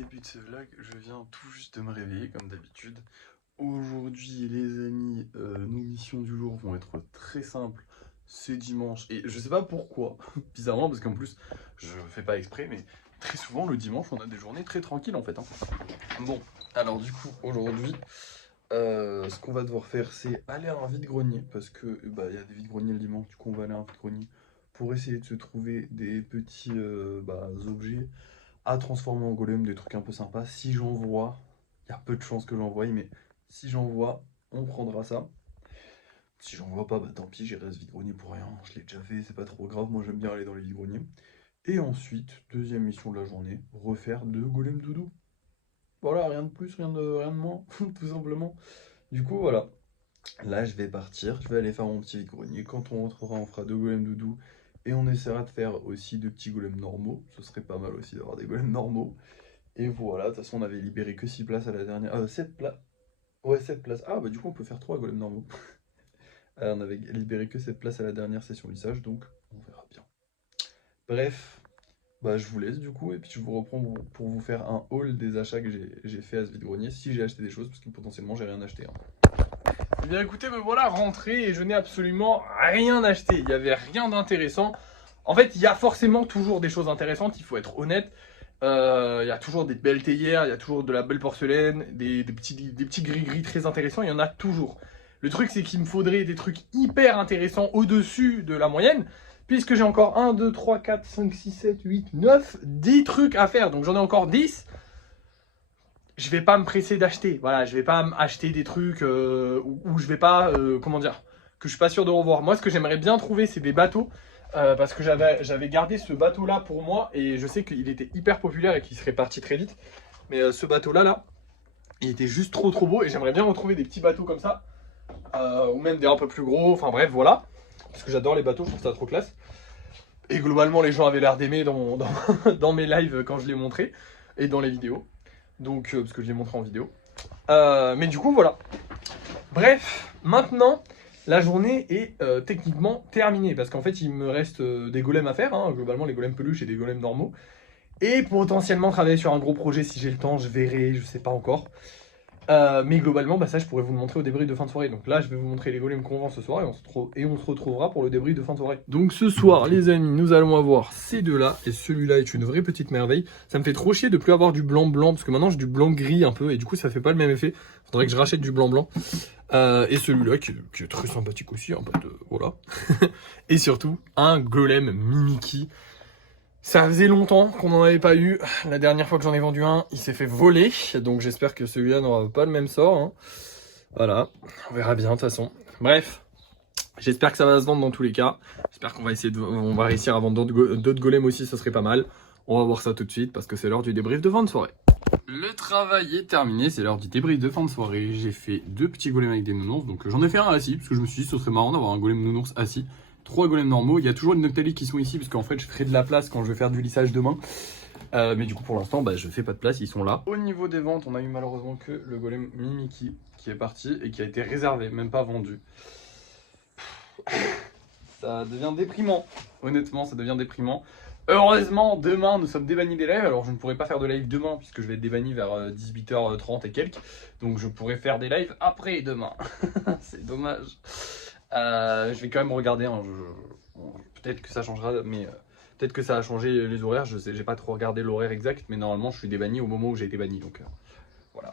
Début de ce vlog, je viens tout juste de me réveiller comme d'habitude. Aujourd'hui les amis, nos missions du jour vont être très simples. C'est dimanche et je sais pas pourquoi, bizarrement parce qu'en plus je fais pas exprès mais très souvent le dimanche on a des journées très tranquilles en fait. Bon, alors du coup aujourd'hui ce qu'on va devoir faire c'est aller à un vide-grenier parce que il y a des vide-greniers le dimanche, du coup on va aller à un vide-grenier pour essayer de se trouver des petits objets à transformer en golem, des trucs un peu sympas. Si j'en vois, il y a peu de chances que j'en voie, mais si j'en vois, on prendra ça. Si j'en vois pas, bah tant pis, j'irai à ce vide-grenier pour rien. Je l'ai déjà fait, c'est pas trop grave. Moi j'aime bien aller dans les vide-greniers. Et ensuite, deuxième mission de la journée, refaire deux golems doudou. Voilà, rien de plus, rien de moins, tout simplement. Du coup, voilà. Là, je vais partir, je vais aller faire mon petit vide-grenier. Quand on rentrera, on fera deux golems doudou. Et on essaiera de faire aussi deux petits golems normaux. Ce serait pas mal aussi d'avoir des golems normaux. Et voilà, de toute façon, on avait libéré que 6 places à la dernière. 7 places. Ouais, 7 places. Ah, bah du coup, on peut faire 3 golems normaux. On avait libéré que 7 places à la dernière session lissage, donc on verra bien. Bref, bah je vous laisse du coup, et puis je vous reprends pour vous faire un haul des achats que j'ai fait à ce vide-grenier, si j'ai acheté des choses, parce que potentiellement j'ai rien acheté. Eh bien écoutez, me voilà rentré et je n'ai absolument rien acheté. Il n'y avait rien d'intéressant. En fait, il y a forcément toujours des choses intéressantes, il faut être honnête. Il y a toujours des belles théières, il y a toujours de la belle porcelaine, des petits gris-gris très intéressants, il y en a toujours. Le truc, c'est qu'il me faudrait des trucs hyper intéressants au-dessus de la moyenne, puisque j'ai encore 1, 2, 3, 4, 5, 6, 7, 8, 9, 10 trucs à faire. Donc j'en ai encore 10. Je vais pas me presser d'acheter. Voilà, je vais pas acheter des trucs où je vais pas, comment dire, que je suis pas sûr de revoir. Moi, ce que j'aimerais bien trouver, c'est des bateaux. Parce que j'avais gardé ce bateau-là pour moi et je sais qu'il était hyper populaire et qu'il serait parti très vite. Mais ce bateau-là, il était juste trop beau et j'aimerais bien retrouver des petits bateaux comme ça. Ou même des un peu plus gros, enfin bref, voilà. Parce que j'adore les bateaux, je trouve ça trop classe. Et globalement, les gens avaient l'air d'aimer dans mes lives quand je les montrais et dans les vidéos. Donc, parce que je les montré en vidéo. Mais du coup, voilà. Bref, maintenant, la journée est techniquement terminée. Parce qu'en fait, il me reste des golems à faire. Hein, globalement, les golems peluches et des golems normaux. Et potentiellement travailler sur un gros projet si j'ai le temps. Je verrai, je sais pas encore. Mais globalement, ça, je pourrais vous le montrer au débrief de fin de soirée. Donc là, je vais vous montrer les golems qu'on vend ce soir et on se retrouvera pour le débrief de fin de soirée. Donc ce soir, les amis, nous allons avoir ces deux-là. Et celui-là est une vraie petite merveille. Ça me fait trop chier de plus avoir du blanc-blanc, parce que maintenant j'ai du blanc-gris un peu, et du coup ça fait pas le même effet. Faudrait que je rachète du blanc-blanc. Et celui-là qui est très sympathique aussi, en fait, voilà. Et surtout, un golem Mimiki. Ça faisait longtemps qu'on n'en avait pas eu. La dernière fois que j'en ai vendu un, il s'est fait voler. Donc j'espère que celui-là n'aura pas le même sort. Hein. Voilà, on verra bien de toute façon. Bref, j'espère que ça va se vendre dans tous les cas. J'espère qu'on va on va réussir à vendre d'autres golems aussi, ça serait pas mal. On va voir ça tout de suite parce que c'est l'heure du débrief de fin de soirée. Le travail est terminé, c'est l'heure du débrief de fin de soirée. J'ai fait deux petits golems avec des nounours. Donc j'en ai fait un assis parce que je me suis dit que ce serait marrant d'avoir un golem nounours assis. 3 golems normaux, il y a toujours une Noctali qui sont ici parce qu'en fait je ferai de la place quand je vais faire du lissage demain. Mais du coup pour l'instant je fais pas de place, ils sont là. Au niveau des ventes, on a eu malheureusement que le golem Mimiki qui est parti et qui a été réservé, même pas vendu. Ça devient déprimant, honnêtement ça devient déprimant. Heureusement demain nous sommes débannis des lives, alors je ne pourrai pas faire de live demain puisque je vais être débanni vers 18h30 et quelques. Donc je pourrai faire des lives après demain, c'est dommage. Je vais quand même regarder, hein, peut-être que ça changera, mais peut-être que ça a changé les horaires, je sais, j'ai pas trop regardé l'horaire exact, mais normalement je suis débanni au moment où j'ai été banni, donc voilà.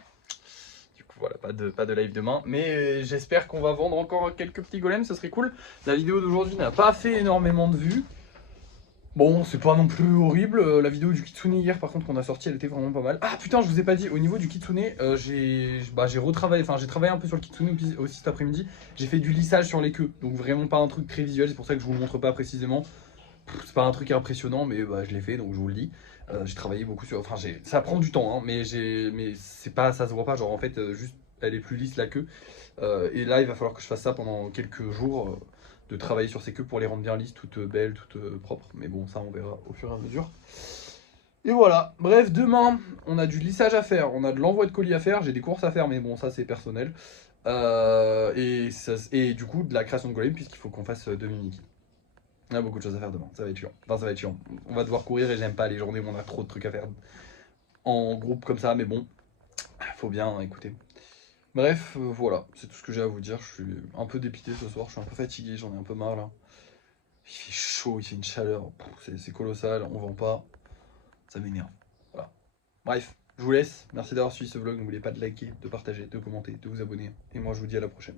Du coup voilà, pas de live demain, mais j'espère qu'on va vendre encore quelques petits golems, ça serait cool. La vidéo d'aujourd'hui n'a pas fait énormément de vues. Bon, c'est pas non plus horrible. La vidéo du Kitsune hier, par contre, qu'on a sorti, elle était vraiment pas mal. Ah putain, je vous ai pas dit, au niveau du Kitsune, j'ai retravaillé, enfin j'ai travaillé un peu sur le Kitsune aussi cet après-midi. J'ai fait du lissage sur les queues, donc vraiment pas un truc très visuel, c'est pour ça que je vous le montre pas précisément. C'est pas un truc impressionnant, mais je l'ai fait, donc je vous le dis. J'ai travaillé beaucoup sur, enfin ça prend du temps, hein, mais c'est pas, ça se voit pas, genre en fait, juste elle est plus lisse la queue. Et là, il va falloir que je fasse ça pendant quelques jours. De travailler sur ces queues pour les rendre bien lisses, toutes belles, toutes propres. Mais bon, ça on verra au fur et à mesure. Et voilà, bref, demain, on a du lissage à faire, on a de l'envoi de colis à faire, j'ai des courses à faire, mais bon, ça c'est personnel. Et du coup, de la création de golem, puisqu'il faut qu'on fasse 2 mimikis. On a beaucoup de choses à faire demain, ça va être chiant. Enfin, ça va être chiant. On va devoir courir et j'aime pas les journées où on a trop de trucs à faire. en groupe comme ça, mais bon, faut bien écouter. Bref, voilà, c'est tout ce que j'ai à vous dire. Je suis un peu dépité ce soir, je suis un peu fatigué, j'en ai un peu marre là. Il fait chaud, il fait une chaleur, c'est colossal, on vend pas, ça m'énerve. Voilà. Bref, je vous laisse, merci d'avoir suivi ce vlog, n'oubliez pas de liker, de partager, de commenter, de vous abonner, et moi je vous dis à la prochaine.